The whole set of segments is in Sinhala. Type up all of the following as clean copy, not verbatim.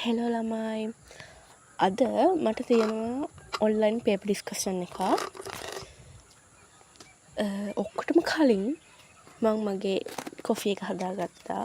හෙලෝ ළමයි අද මට තියෙනවා ඔන්ලයින් පේපර් ඩිස්කෂන් එකක්. ඔක්කොටම කලින් මම මගේ කොෆි එක හදාගත්තා.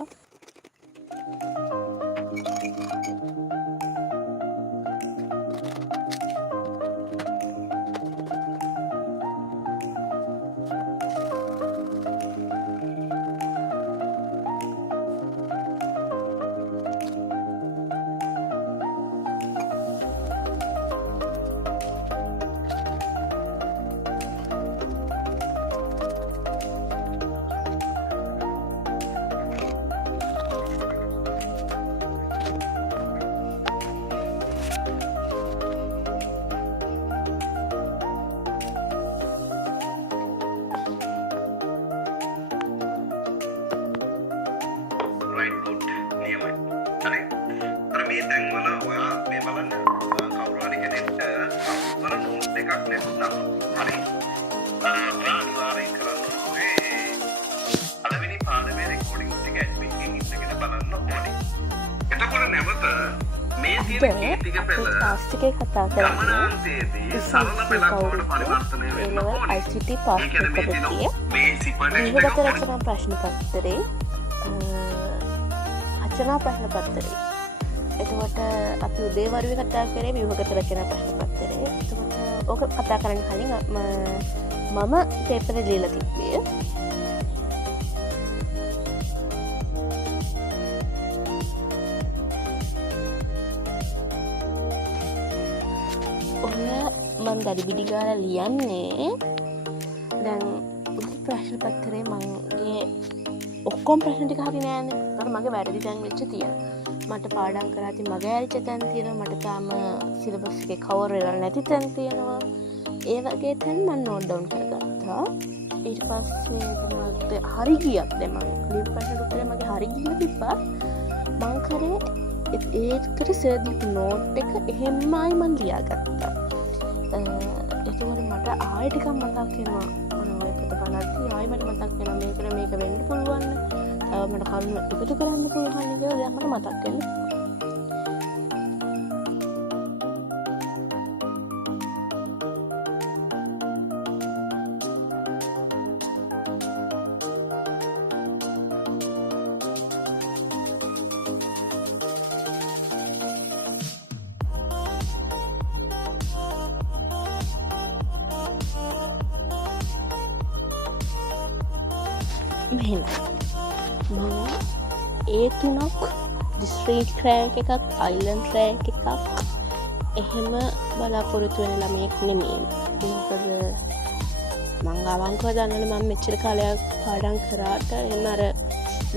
මේ තැන්වල ඔයා මේ බලන්න කවුරු හරි කෙනෙක්ට වර නෝට් එකක් නැත්නම් හරි ඔයා අනිවාර්යෙන් කරන්න ඕනේ පළවෙනි පාඩමේ රෙකෝඩින්ග් එක ඇඩ්මින් එකෙන් ඉඳගෙන බලන්න ඕනේ. එතකොට නැවත මේ තියෙන කී ටික පෙළ ටාස්ක් එකේ කතා කරන්නේ ගමනාන්තයේදී සරල පෙළක් බවට පරිවර්තනය වෙන්න ඕනේ. ICT පාස් එකකදී මේ සිපට විහගත රචනා ප්‍රශ්න පත්‍රේ රචනා ප්‍රශ්න පත්‍රේ. එතකොට අපි උදේ වරුවේ කතා කරේ විභාගත රචනා ප්‍රශ්න පත්‍රේ. එතකොට ඕක කතා කරන්න කලින් මම පේපර් එක ලියලා තිබ්බේ. ඔය මම දඩිබිඩි ගාලා ලියන්නේ දැන් උදේ ප්‍රශ්න පත්‍රේ මගේ ඔක්කොම ප්‍රශ්න ටික හරි නෑනේ. අර මගේ වැරදි තැන් වෙච්ච තියෙනවා. මට පාඩම් කරා ඉතින් මගේ ඇරිච්ච තැන් තියෙනවා. මට තාම සිලබස් එකේ කවර් වෙලා නැති තැන් තියෙනවා. ඒ වගේ තැන් මම නෝට් ඩවුන් කරගත්තා. ඊට පස්සේ මට හරි ගියා. දැන් මම ලියපු ප්‍රශ්න උත්තරේ මගේ හරි ගිහින් තිබ්බා. මං කරේ ඒකට සර් දීපු නෝට් එක එහෙම්මයි මම ලියාගත්තා. එතකොට මට ආයෙ ටිකක් මතක් වෙනවා. ඔය පොත බලද්දි ආයෙ මට මතක් වෙනවා මේක වෙන්න පුළුවන්. මට කරුණු එකතු කරන්න පුළුවන් කියලා දැන් මට මතක් වෙනවා. මෙහෙම මම ඒ තුනක් දිස්ත්‍රික් රෑන්ක් එකක් අයිලන්ඩ් රෑන්ක් එකක් එහෙම බලාපොරොත්තු වෙන ළමයෙක් නෙමෙයි. මොකද මං අවංකව දන්නවනේ මම මෙච්චර කාලයක් පාඩම් කරාට එහෙම අර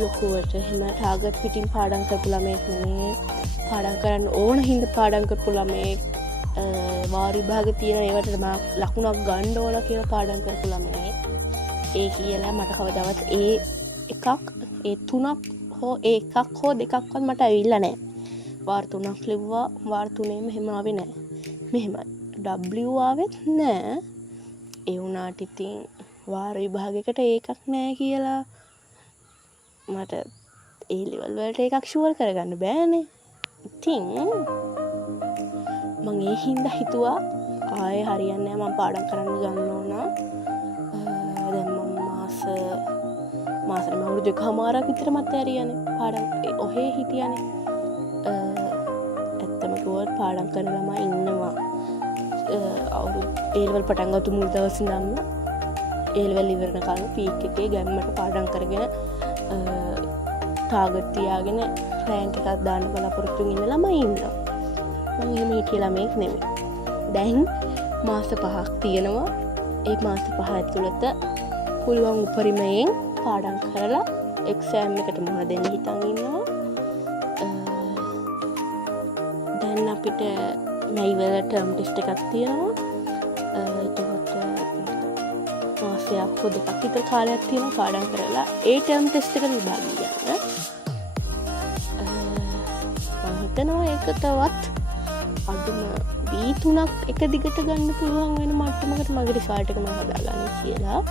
ලොකුවට එහෙම ටාගට් පිටින් පාඩම් කරපු ළමයෙක් නෙමෙයි. පාඩම් කරන්න ඕන හින්දා පාඩම් කරපු ළමයෙක් වාර විභාග තියෙන ඒවට ලකුණක් ගන්න ඕන කියලා පාඩම් කරපු ළමයෙක්. ඒ කියලා මට කවදාවත් ඒ එකක් ඒ තුනක් හෝ ඒ එකක් හෝ දෙකක්වත් මට ඇවිල්ලා නැහැ. වාර 3ක් ලිව්වා වාර 3ෙම එහෙම ආවේ නැහැ. මෙහෙමයි. W ආවෙත් නැහැ. ඒ වුණාට ඉතින් වාර විභාගයකට ඒකක් නැහැ කියලා මට ඒ ලෙවල් වලට එකක් ෂුවර් කරගන්න බෑනේ. ඉතින් මම ඒ හින්දා හිතුවා ආයේ හරියන්නේ නැහැ මම පාඩම් කරන්න ගන්න ඕන. දැන් මම මාසෙම අවුරුදු එකමාරක් විතර මත ඇරියානේ පාඩම් ඔහේ හිටියානේ. ඇත්තම කිව්වොත් පාඩම් කරන ළමයි ඉන්නවා. අවුරුදු ඒ ලෙවල් පටන් ගත්ත මුල් දවස් ඉඳන්ම ඒ ලෙවල් ඉවරන කලින් පීක් එකේ ගැම්මට පාඩම් කරගෙන ටාගට් තියාගෙන රෑන්ක් එකක් දාන්න බලාපොරොත්තු වෙන ළමයි ඉන්නවා. මම එහෙම හිටිය ළමෙක් නෙමෙයි. දැන් මාස 5ක් තියෙනවා. ඒ මාස 5 ඇතුළත පුළුවන් උපරිමයෙන් පාඩම් කරලා එක්සෑම් එකට මුහුණ දෙන්න හිතන් ඉන්නවා. දැන් අපිට මේ ඉවර ටර්ම් ටෙස්ට් එකක් තියෙනවා. එතකොට මාසයක් හෝ දෙකක් විතර කාලයක් තියෙනවා පාඩම් කරලා ඒ ටර්ම් ටෙස්ට් එකට විභාග යන්න. මම හිතනවා ඒක තවත් අදුම B3ක් එක දිගට ගන්න පුළුවන් වෙන මට්ටමකට මගේ රිසල්ට් එක මම හදාගන්න කියලා.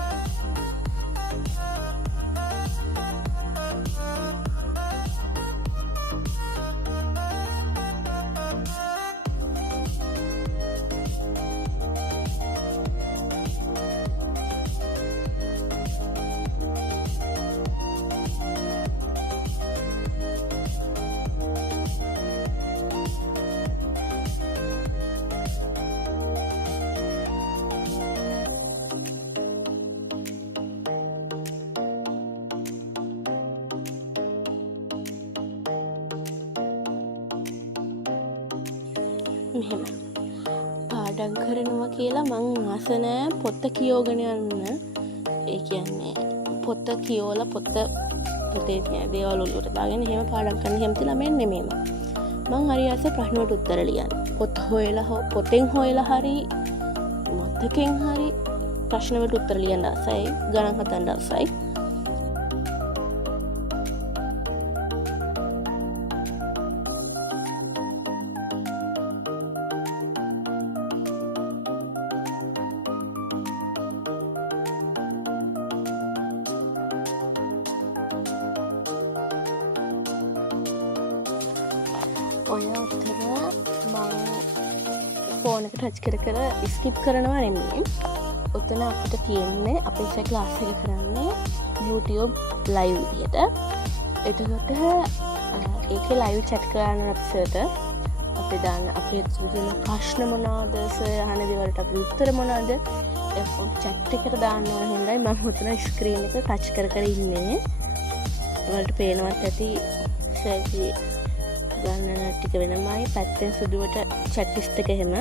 මෙහෙම පාඩම් කරනවා කියලා මං ආස නෑ පොත කියෝගෙන යන්න. ඒ කියන්නේ පොත කියෝලා පොතේ තියෙන දේවල් ඔලුවට දාගෙන එහෙම පාඩම් කරන්න කැමති ළමයින් නෙමෙයි මම. මං හරි ආස ප්‍රශ්න වලට උත්තර ලියන්න. පොතෙන් හොයලා හරි මතකෙන් හරි ප්‍රශ්න වලට උත්තර ලියන්න ආසයි. ගණන් හදන්න ආසයි. ඔය උත්තර මං ෆෝන් එක ටච් කර ස්කිප් කරනවා නෙමෙයි. ඔතන අපිට තියෙන්නේ අපේ ඉස්සර ක්ලාස් එක කරන්නේ YouTube live විදියට. එතකොට ඒකේ live chat කරන අපිට අපි දාන්න අපේ තියෙන ප්‍රශ්න මොනවාද, සර් අහන දේවල්ට අපේ උත්තර මොනවාද, ඒ chat එකට දාන්න ඕන හින්දායි මම උතන ස්ක්‍රීන් එක ටච් කර ඉන්නේ. ඔයාලට පේනවත් ඇති සර්ජි ගණන ටික වෙනමයි පැත්තෙන් සුදුවට chat list එක එහෙම.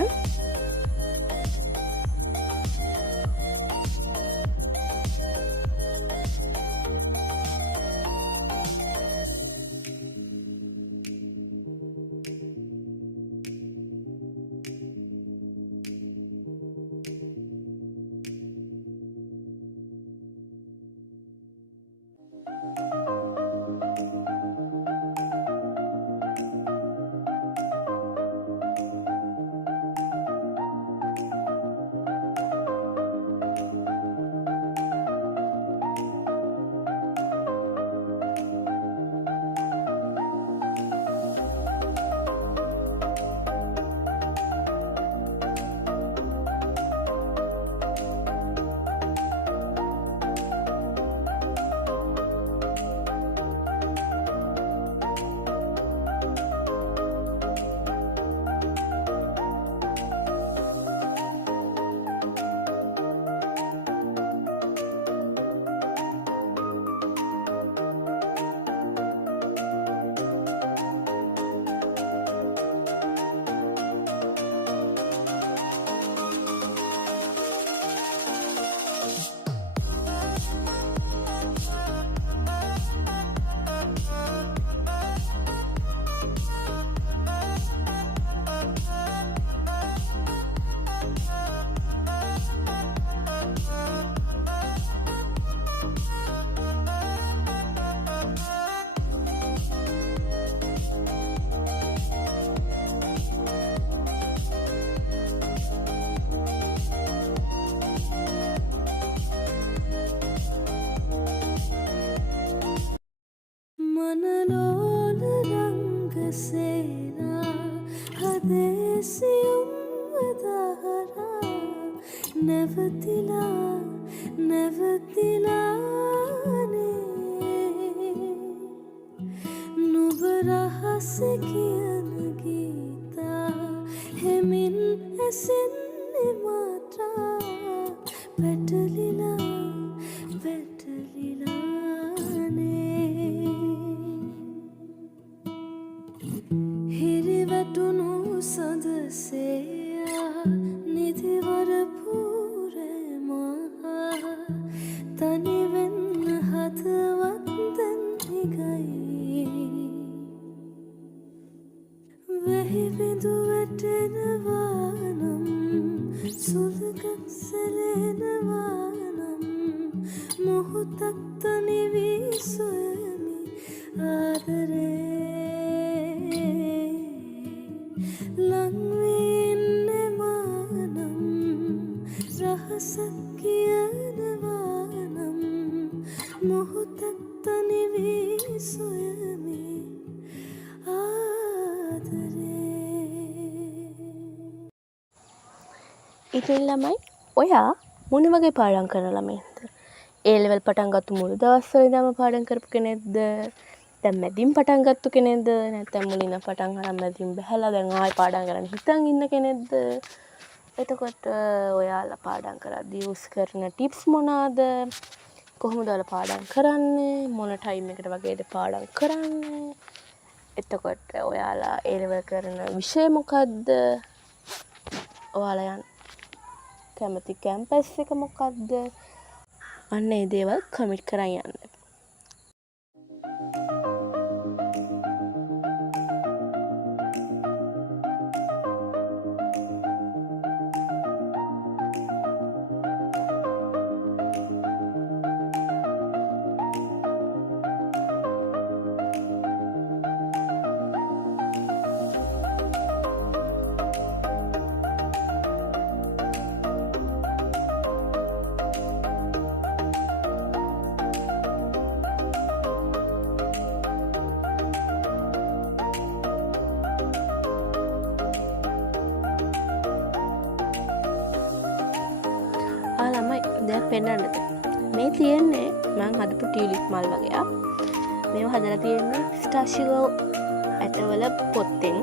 मनलोल रंग सेना हदेसियुम दहरा नवतिलाने නුඹ රහස කියන ගීතා හෙමින් ඇසෙන්නේ මාත්‍රා වැටලිලානේ හිරිවැටුණු සඳසේයා නිදිවර පූරමා තනිවෙන්න හදවත් දැන් හිගයි වැහිබිඳු වැටෙනවානම් සුළඟක් සැලෙනවානම් මොහොතක් තනිවී සොයමි ආදරේ ලංවීන්නවානම් රහසක් කියනවානම් මොහොතක් තනිවී සොයමි ඉතින් ළමයි ඔයා මොන වගේ පාඩම් කරන ළමයින්ද? ඒ ලෙවල් පටන් ගත්ත මුළු දවස්වල ඉඳන්ම පාඩම් කරපු කෙනෙක්ද? දැන් මැදින් පටන් ගත්ත කෙනෙක්ද? නැත්නම් මුලින්ම පටන් අරන් මැදින් බහැලා දැන් ආයෙ පාඩම් කරන්න හිතන් ඉන්න කෙනෙක්ද? එතකොට ඔයාලා පාඩම් කරද්දී යූස් කරන ටිප්ස් මොනවාද? කොහොමද ඔයාලා පාඩම් කරන්නේ? මොන ටයිම් එකකට වගේද පාඩම් කරන්නේ? එතකොට ඔයාලා ඒ ලෙවල් කරන විෂය මොකද්ද? ඔයාලා යන කැමති කැම්පස් එක මොකක්ද? අන්න ඒ දේවල් කමෙන්ට් කරන් යන්න. ළමයි දෙයක් පෙන්වන්නද? මේ තියෙන්නේ මම හදපු ටියුලිප් මල් වගේක්. මේව හදලා තියෙන්නේ ස්ටැෂියෝ ඇටවල පොත්තෙන්.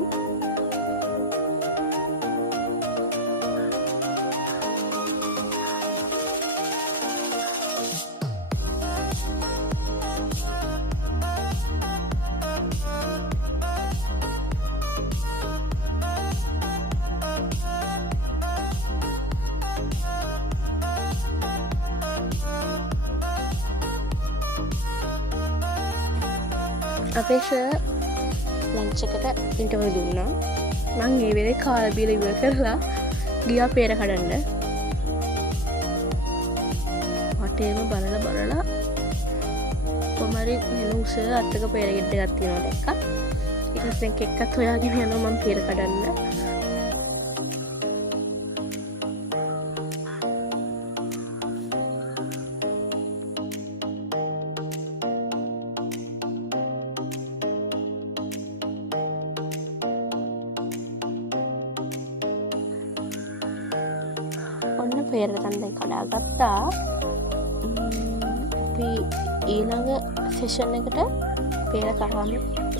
අපේ සර් ලන්ච් එකට ඉන්ටර්විව් දුන්නා. මං ඒ වෙලේ කාලා බීලා ඉවර කරලා ගියා පේර කඩන්න. වටේම බලලා කොහමරි මෙනු සර් අතක පේර ගෙඩ එකක් තියෙනවා දැක්කා. ඊට පස්සේ කෙක්කත් හොයාගෙන යනවා මං පේර කඩන්න. ඔන්න පේර තන්දයි කඩා ගත්තා. අපි ඊළඟ සෙෂන් එකට පේර කඩාම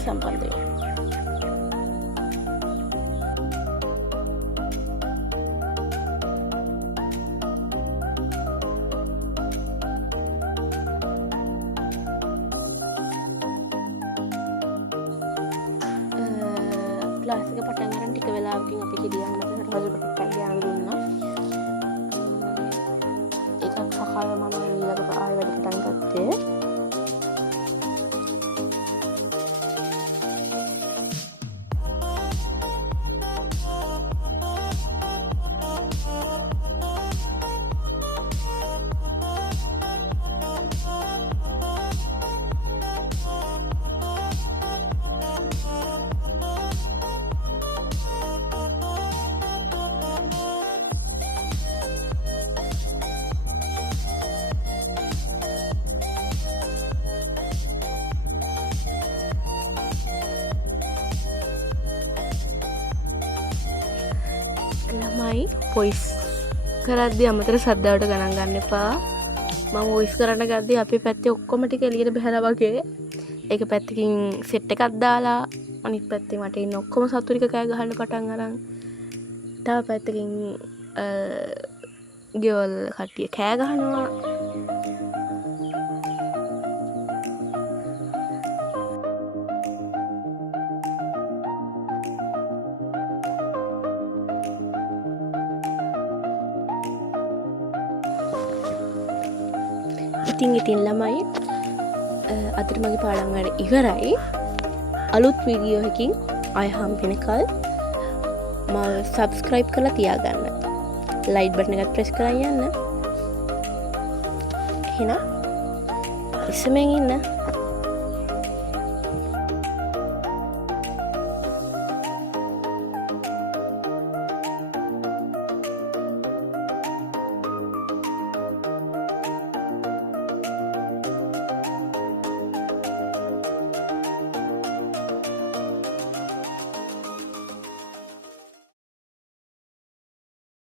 සම්බන්ධ වෙමු. ක්ලාස් එක පටන් ගන්න ටික වෙලාවකින් අපි කිරියන් මත හදවතට ගියාම දුන්නා. එකක් සකාල මම ඊළඟට ආයෙ වැඩ පටන් ගත්තේ. ළමයි වොයිස් කරද්දී අමතර ශ්‍රද්ධාවට ගණන් ගන්න එපා. මම වොයිස් කරන්න ගද්දී අපේ පැත්තේ ඔක්කොම ටික එළියට බහලා වගේ ඒක පැත්තකින් සෙට් එකක් දාලා අනිත් පැත්තේ මට ඉන්න ඔක්කොම සතුරු ටික කෑ ගහන්න පටන් අරන් තව පැත්තකින් ගෙවල් කට්ටිය කෑ ගහනවා. ඉතින් ළමයි අදට මගේ පාඩම් වැඩ ඉවරයි. අලුත් වීඩියෝ එකකින් ආය හම්බෙනකල් මම සබ්ස්ක්‍රයිබ් කරලා තියාගන්න. ලයික් බටන් එකත් ප්‍රෙස් කරලා යන්න. එහෙනම් ඉස්සෙමින් ඉන්න.